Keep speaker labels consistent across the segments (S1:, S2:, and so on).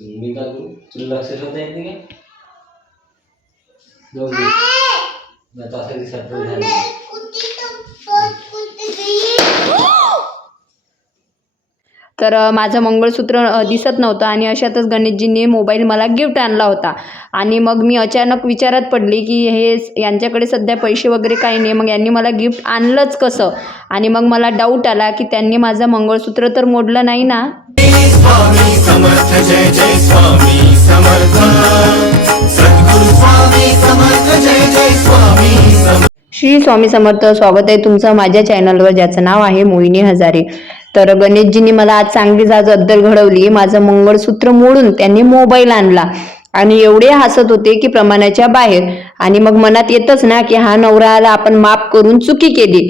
S1: मी काय करू? तुला लक्ष ठेवता येत नाही का? जाऊ दे. मी आता असं दिसत ध्यान दे.
S2: तर माझं मंगळसूत्र दिसत नव्हतं आणि अशातच गणेशजींनी मोबाईल मला गिफ्ट आणला होता. आणि मग मी अचानक विचारात पडली की हे यांच्याकडे सध्या पैसे वगैरे काही नाही मग यांनी मला गिफ्ट आणलंच कसं? आणि मग मला डाऊट आला की त्यांनी माझं मंगळसूत्र तर मोडलं नाही ना? श्री स्वामी समर्थ स्वागत आहे तुमचं माझ्या चॅनलवर ज्याचं नाव आहे मोहिनी हजारे. तर गणेशजींनी मला आज चांगली आज अद्दल घडवली. माझं मंगळसूत्र मोडून त्यांनी मोबाईल आणला. आणि एवढे हसत होते की प्रमाणाच्या बाहेर. आणि मग मनात येतच ना की हा नवऱ्याला आपण माफ करून चुकी केली.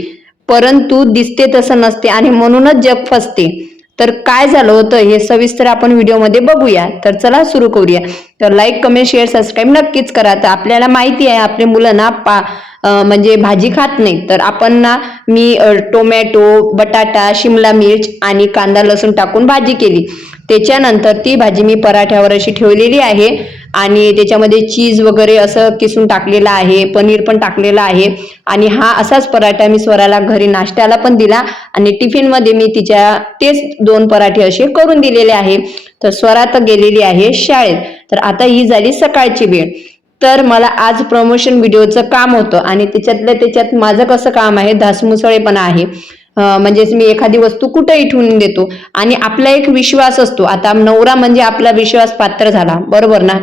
S2: परंतु दिसते तसं नसते आणि म्हणूनच जग फसते. तर काय झालं होतं हे सविस्तर आपण व्हिडिओमध्ये बघूया. तर चला सुरू करूया. तर लाईक कमेंट शेअर सबस्क्राईब नक्कीच करा. तर आपल्याला माहिती आहे आपले मुलं ना पा म्हणजे भाजी खात नाही. तर आपण ना मी टोमॅटो बटाटा शिमला मिर्च आणि कांदा लसूण टाकून भाजी केली. त्याच्यानंतर ती भाजी मी पराठ्यावर अशी ठेवलेली आहे. आणि त्याच्यामध्ये चीज वगैरे असं किसून टाकलेलं आहे पनीर पण टाकलेलं आहे. आणि हा असाच पराठा मी स्वराला घरी नाश्त्याला पण दिला आणि टिफिनमध्ये मी तिच्या तेच दोन पराठे असे करून दिलेले आहे. तर स्वरा तर गेलेली आहे शाळेत. तर आता ही झाली सकाळची वेळ. तर मला आज प्रमोशन व्हिडिओचं काम होतं आणि त्याच्यातल्या त्याच्यात माझं कसं काम आहे धासमुसळेपणा आहे. म्हणजेच मी एखादी वस्तू कुठेही ठेवून देतो. आणि आपला एक विश्वास असतो. आता नवरा म्हणजे आपला विश्वास पात्र झाला. बरोबर ना?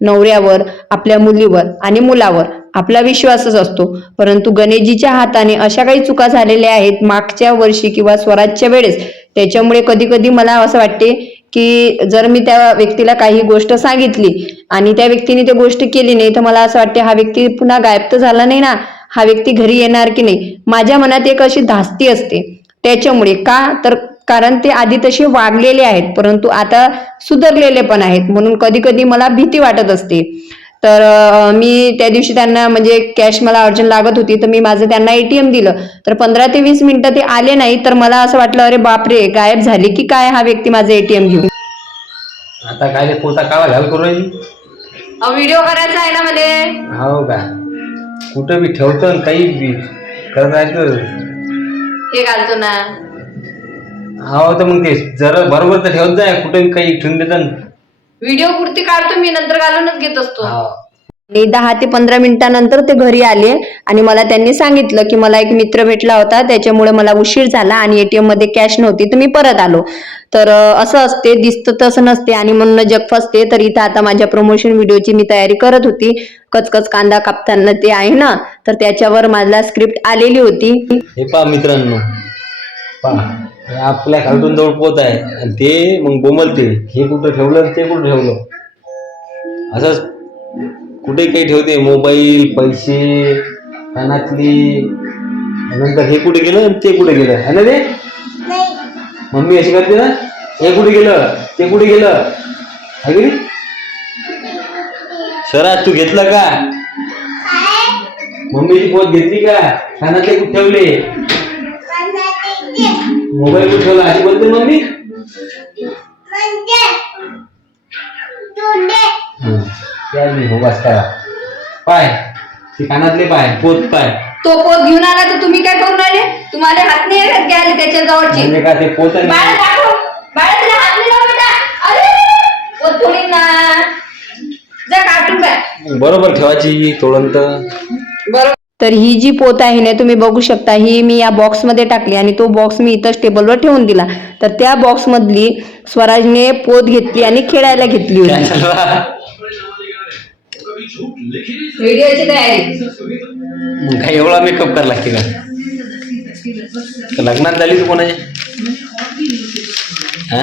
S2: नवऱ्यावर आपल्या मुलीवर आणि मुलावर आपला विश्वासच असतो. परंतु गणेशजीच्या हाताने अशा काही चुका झालेल्या आहेत मागच्या वर्षी किंवा स्वराजच्या वेळेस. त्याच्यामुळे कधी कधी मला असं वाटते की जर मी त्या व्यक्तीला काही गोष्ट सांगितली आणि त्या व्यक्तीने ती गोष्ट केली नाही तर मला असं वाटते हा व्यक्ती पुन्हा गायब तर झाला नाही ना? हा व्यक्ती घरी येणार की नाही? माझ्या मनात एक अशी धास्ती असते. त्याच्यामुळे का? तर कारण ते आधी तसे वागलेले आहेत परंतु आता सुधारलेले पण आहेत. म्हणून कधी कधी मला भीती वाटत असते. तर मी त्या दिवशी त्यांना म्हणजे कॅश मला अर्जंट लागत होती तर मी माझं त्यांना एटीएम दिलं. तर पंधरा ते वीस मिनिटं ते आले नाही तर मला असं वाटलं अरे बापरे गायब झाले की काय हा व्यक्ती माझं एटीएम घेऊन?
S1: आता काय पोता काळा घाल करू
S2: व्हिडिओ करायचा आहे ना मध्ये.
S1: हो का? कुठं बी ठेवतो आणि काही बी करत राहायचं
S2: हे घालतो ना.
S1: हो तर मग ते जरा बरोबर तर ठेवत जाय कुठं बी काही ठेवून देतात
S2: व्हिडिओ पुरती काढतो मी नंतर घालूनच घेत असतो.
S1: हो.
S2: आणि दहा ते पंधरा मिनिटानंतर ते घरी आले आणि मला त्यांनी सांगितलं की मला एक मित्र भेटला होता त्याच्यामुळे मला उशीर झाला आणि एटीएममध्ये कॅश नव्हती तर मी परत आलो. तर असं असते दिसतं तसं नसते आणि म्हणून जग फसते तर इथं आता माझ्या प्रमोशन व्हिडिओची मी तयारी करत होती. कचकच कांदा कापताना ते आहे ना तर त्याच्यावर माझा स्क्रिप्ट आलेली होती.
S1: हे पा मित्रांनो आपल्या खालतून जवळ पोत आहे. आणि ते मग बोमलते हे कुठं ठेवलं ते कुठं ठेवलं? असंच कुठे काही ठेवते? मोबाईल पैसे कानातली नंतर हे कुठे गेलं? आणि ते कुठे गेलं? है ना रे? मम्मी अशी करते ना? हे कुठे गेलं? ते कुठे गेलं? है की? शरद तू घेतलं का? मम्मीची पोत घेतली का? कानातले कुठे ठेवले? मोबाईल कुठे ठेवला? अशी बोलते मम्मी. हं. हो बस करा पाय. ते कानातले पाय पोत पाय.
S2: तो पोत घेऊन आला तर तुम्ही काय करून आले तुम्हाला हात नाही घ्यायला त्याच्या जवळची?
S1: म्हणजे का ते पोत आणि-
S2: बाळा दाखव. बाळा तुला हात नाही लाव बेटा. अरे! पोत थोडी ना. जा काटून काय
S1: बरोबर ठेवायची तोडंत.
S2: बरोबर. तर ही जी पोत आहे ना तुम्ही बघू शकता ही मी या बॉक्समध्ये टाकली आणि तो बॉक्स मी इथंच टेबलवर ठेवून दिला. तर त्या बॉक्स मधली स्वराजने पोत घेतली आणि खेळायला घेतली होती. व्हिडिओची तयारी.
S1: मग काय एवढा मेकअप करायला लागते का? लग्नात झाली तू कोणाच्या हा?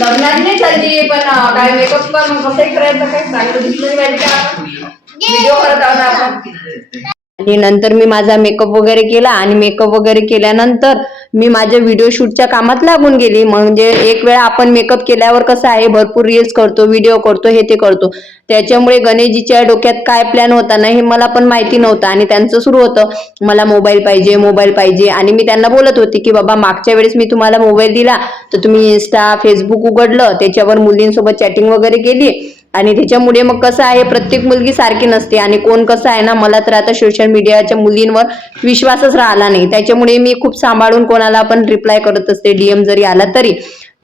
S2: लग्नात नाही चालली पण काय मेकअप पण कसंही करायचं काय चांगलं दिसलं पाहिजे का आपण व्हिडिओ करत आहोत आपण. आणि नंतर मी माझा मेकअप वगैरे केला आणि मेकअप वगैरे केल्यानंतर मी माझ्या व्हिडिओ शूटच्या कामात लागून गेली. म्हणजे एक वेळा आपण मेकअप केल्यावर कसं आहे भरपूर रील्स करतो व्हिडिओ करतो हे ते करतो. त्याच्यामुळे गणेशजीच्या डोक्यात काय प्लॅन होता ना हे मला पण माहिती नव्हतं आणि त्यांचं सुरू होतं मला मोबाईल पाहिजे मोबाईल पाहिजे. आणि मी त्यांना बोलत होते की बाबा मागच्या वेळेस मी तुम्हाला मोबाईल दिला तर तुम्ही इन्स्टा फेसबुक उघडलं त्याच्यावर मुलींसोबत चॅटिंग वगैरे केली. आणि त्याच्यामुळे मग कसं आहे प्रत्येक मुलगी सारखी नसते आणि कोण कसं आहे ना मला तर आता सोशल मीडियाच्या मुलींवर विश्वासच राहिला नाही. त्याच्यामुळे मी खूप सांभाळून कोणाला पण रिप्लाय करत असते डीएम जरी आला तरी.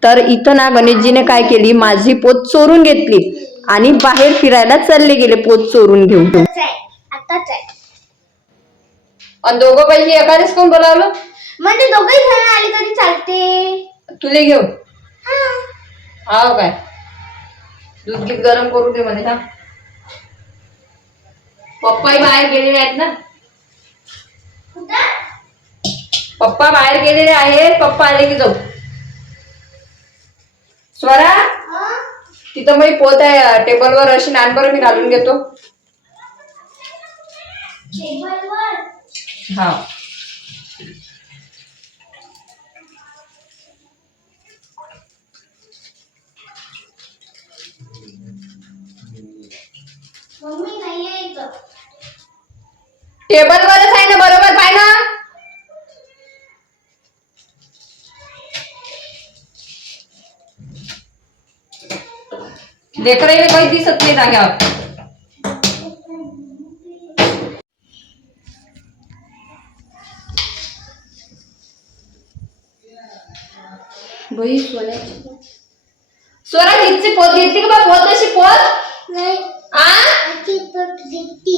S2: तर इथं ना गणेशजीने काय केली माझी पोत चोरून घेतली आणि बाहेर फिरायला चालले गेले पोत चोरून घेऊन. आणि दोघं पैकी एकानेच कोण बोलावलं?
S3: म्हणजे दोघही जण आले तरी चालते.
S2: तुले घेऊन?
S3: हा.
S2: हा काय? दूध गीत गरम करू दे म्हणे ना पप्पाही बाहेर गेलेले आहेत ना? पप्पा बाहेर गेलेले आहेत पप्पा आले की जाऊ. स्वरा? तिथं मी पोत आहे टेबलवर अशी नान बरं मी घालून घेतो.
S3: टेबलवर?
S2: हा.
S3: मम्मी नाही आहे
S2: ना बरोबर पाय ना. लेकराईला काही दिसत नाही जाग्यावर बाई सोन्याची सोना हिची पोत घेतली का बा? पोत अशी पोत?
S3: नाही. दिसती.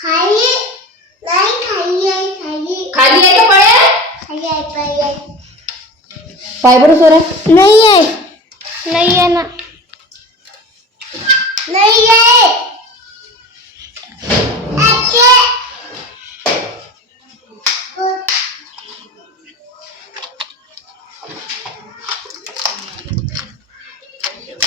S3: खाली नाही खाली आहे खाली.
S2: खाली आहे का पळे?
S3: खाली आहे खाली आहे
S2: पाय बरं
S3: नाही आहे. नाही आहे ना. नाही आहे.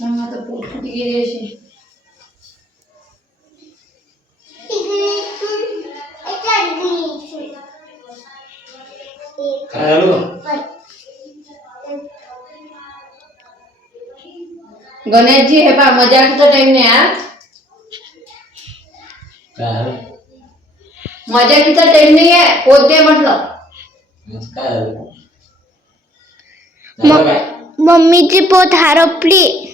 S2: सांग आता पोत कुठे गेली अशी
S1: काय झालं?
S2: गणेशजी हे पा मजाकीचा टाइम नाही हा?
S1: काय
S2: मजाकीचा टाइम नाही आहे पोत दे म्हटलं.
S1: आज काय झालं? झालं काय?
S3: मम्मीची पोत हरपली.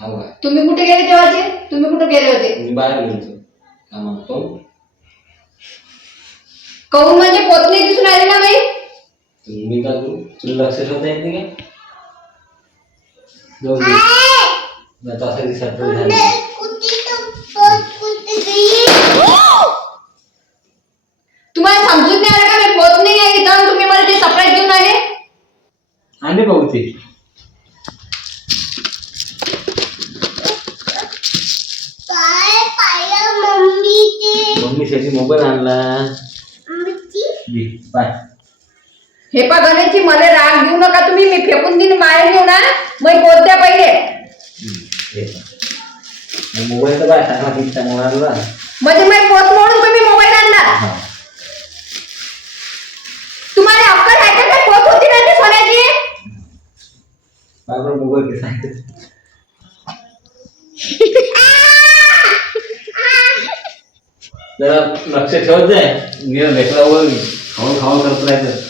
S1: हो काय?
S2: तुम्ही कुठे गेले तेव्हाचे? तुम्ही कुठे गेले होते?
S1: मी बाहेर गेलो कामात पाहू
S2: कहून म्हणजे पोत नाही दिसून आली ना बाई?
S1: मी का करू तुला लक्ष ठेवता येत नाही का? जाऊ दे. असं दिसत झालं
S2: तुम्हाला समजून नाही आलं का मी पोत नाही आहे इथं? आणि तुम्ही मला ते सरप्राईज देऊन आले?
S1: आणि पाहू ते बाय.
S2: हे पा गणेशजी मला राग देऊ नका तुम्ही मी फेकून देईन बाहेर घेऊ ना. मग द्या पहिले.
S1: मोबाईल तर बाय
S2: म्हणजे मग पोत मोडून तुम्ही मोबाईल आणला
S1: हा.
S2: तुम्हाला अक्कल आहे का? काय पोत होती ना ती सोन्याची?
S1: बाय बरं मोबाईल आहे जरा लक्ष ठेवत जाय मी भेटला वर खाऊन खाऊन करत राहायचं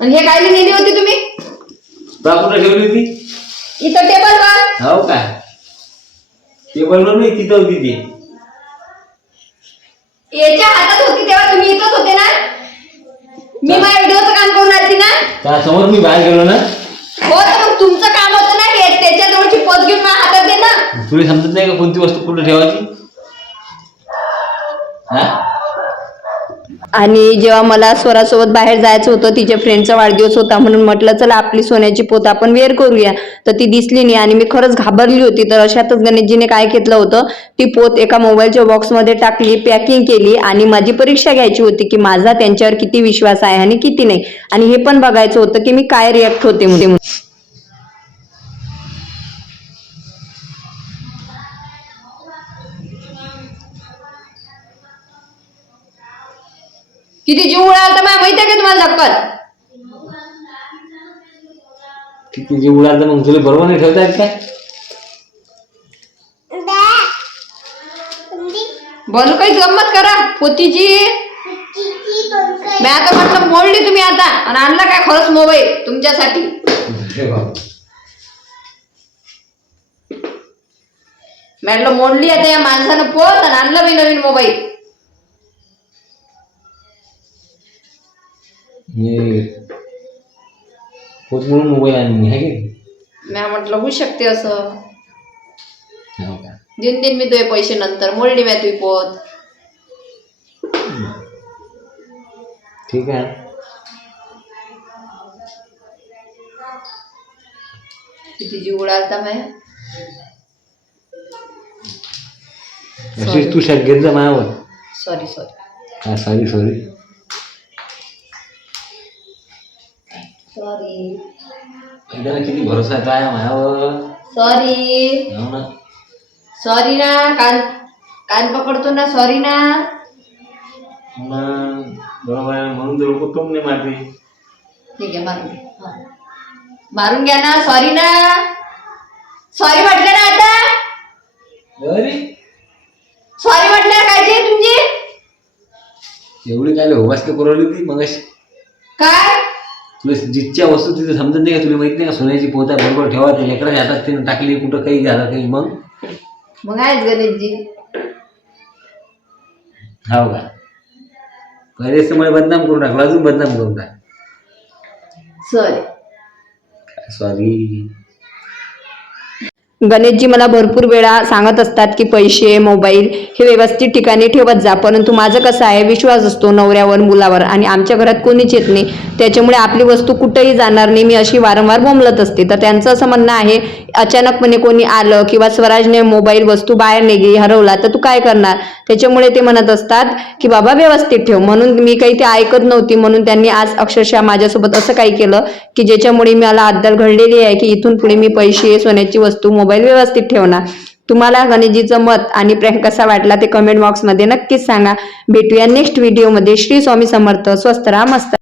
S2: आणि हे काय नेली होती तुम्ही?
S1: बा कुठं ठेवली होती.
S2: इथं टेबलवर
S1: हो काय? टेबलवर नाही तिथं होती ती.
S2: याच्या हातात होती तेव्हा तुम्ही इथंच होते ना? मी माझ्या व्हिडिओचं काम करून आलती ना?
S1: त्या समोर मी बाहेर गेलो ना?
S2: हो तर मग तुमचं काम होतं ना हे त्याच्याजवळची पोच घेऊन माझ्या हातात दे ना.
S1: तुला समजत नाही का कोणती वस्तू कुठे ठेवायची? हा?
S2: आणि जेव्हा मला स्वरासोबत बाहेर जायचं होतं तिच्या फ्रेंडचा वाढदिवस होता म्हणून म्हटलं चला आपली सोन्याची पोत आपण वेअर करूया. तर ती दिसली नाही आणि मी खरंच घाबरली होती. तर अशातच गणेशजीने काय घेतलं होतं ती पोत एका मोबाईलच्या बॉक्समध्ये टाकली पॅकिंग केली आणि माझी परीक्षा घ्यायची होती की माझा त्यांच्यावर किती विश्वास आहे आणि किती नाही. आणि हे पण बघायचं होतं की मी काय रिॲक्ट होते म्हणून. किती जीव उडाल तर मला माहिती आहे का तुम्हाला धक्कत?
S1: किती जे उडाल तर मग तुला बरोबर नाही ठेवता येत काय?
S2: बोलू काही गंमत करा. पोतीची. मी आता म्हटलं मोडली तुम्ही आता. आणि आणला काय खरंच मोबाईल तुमच्यासाठी?
S1: हे बाबा.
S2: म्हटलं मोडली आता या माणसानं पोत आणि आणला मी नवीन मोबाईल.
S1: हे. पोच म्हणून मोबाईल आणली आहे की?
S2: मी म्हटलं होऊ शकते असं.
S1: हो का?
S2: दिन दिन मी तुझे पैसे नंतर मोडली मी तुझी पोत.
S1: ठीक आहे.
S2: किती जीव उडालता माय
S1: अशीच तू शाक घेत जा मायावर.
S2: सॉरी सॉरी
S1: हा सॉरी सॉरी
S2: सॉरी
S1: त्याला किती भरोसा आहे काय मायावर
S2: सॉरी
S1: हो ना
S2: सॉरी ना कान कान पकडतो ना सॉरी ना
S1: हो ना बरोबर आहे म्हणून तर लोक टोमणे मारते
S2: ठीक आहे मारून घे. हा. मारून घ्या ना सॉरी ना सॉरी म्हटलं ना आता
S1: अरे
S2: सॉरी म्हटलं काय ते तुमची
S1: एवढी काय होबास ते पुरवली ती मग
S2: काय
S1: तुला वस्तू तिथे समजत नाही का तुला माहीत नाही का सोन्याची पोत आहे बरोबर ठेवा ते लेकराच्या हातात तिने टाकली कुठं काही झालं काही मग?
S2: मग आहेच गणेशजी.
S1: हो का? पहिलेच तर मला बदनाम करून टाकला अजून बदनाम करून टाक.
S2: सॉरी.
S1: सॉरी.
S2: गणेशजी मला भरपूर वेळा सांगत असतात की पैसे मोबाईल हे व्यवस्थित ठिकाणी ठेवत जा परंतु माझं कसं आहे विश्वास असतो नवऱ्यावर मुलावर आणि आमच्या घरात कोणीच येत नाही. त्याच्यामुळे आपली वस्तू कुठेही जाणार नाही. मी अशी वारंवार बोंबलत असते. तर त्यांचं असं म्हणणं आहे अचानकपणे कोणी आलं किंवा स्वराजने मोबाईल वस्तू बाहेर निघली हरवला तर तू काय करणार? त्याच्यामुळे ते म्हणत असतात की बाबा व्यवस्थित ठेव. म्हणून मी काही ते ऐकत नव्हती. म्हणून त्यांनी आज अक्षरशः माझ्यासोबत असं काही केलं की ज्याच्यामुळे मला अद्दल घडलेली आहे की इथून पुढे मी पैसे सोन्याची वस्तू मोबाईल व्यवस्थित ठेवणार. तुम्हाला गणेशजीचं मत आणि प्रेम कसा वाटला ते कमेंट बॉक्समध्ये नक्कीच सांगा. भेटूया नेक्स्ट व्हिडिओमध्ये श्री स्वामी समर्थ. स्वस्त राम मस्त